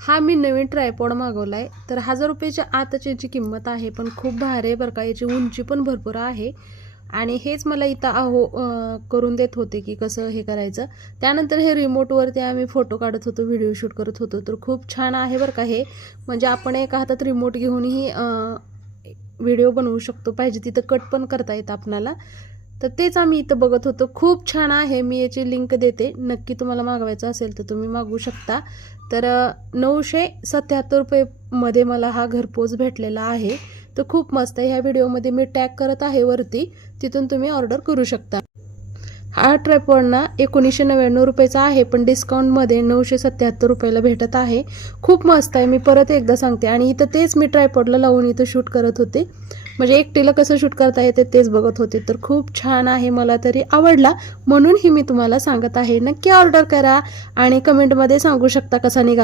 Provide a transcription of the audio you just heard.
हा मी नवीन ट्रायपॉड मागवला आहे. तर 1000 रुपयाच्या आतच याची किंमत आहे, पण खूप भारी आहे बरं का. याची उंची पण भरपूर आहे आणि हेच मला इथं करून देत होते की कसं हे करायचं. त्यानंतर हे रिमोटवरती आम्ही फोटो काढत होतो, व्हिडिओ शूट करत होतो. तर खूप छान आहे बरं का हे. म्हणजे आपण एका हातात रिमोट घेऊनही व्हिडिओ बनवू शकतो, पाहिजे तिथं कट पण करता येतं आपणाला. तर तेच आम्ही इथं बघत होतो. खूप छान आहे. मी याची लिंक देते, नक्की तुम्हाला मागवायचं असेल तर तुम्ही मागवू शकता. तर 977 रुपयेमध्ये मला हा घरपोच भेटलेला आहे. तर खूप मस्त आहे. ह्या व्हिडिओमध्ये मी टॅग करत आहे वरती, तिथून तुम्ही ऑर्डर करू शकता. हा ट्रायपॉड ना 1999 रुपयाचा आहे, पण डिस्काउंटमध्ये 977 रुपयाला भेटत आहे. खूप मस्त आहे. मी परत एकदा सांगते. आणि इथं तेच मी ट्रायपॉडला लावून इथं शूट करत होते. म्हणजे एकटीला कसं शूट करता येते तेच बघत होते. तर खूप छान आहे, मला तरी आवडला म्हणून ही मी तुम्हाला सांगत आहे. नक्की ऑर्डर करा आणि कमेंटमध्ये सांगू शकता कसा निघाला.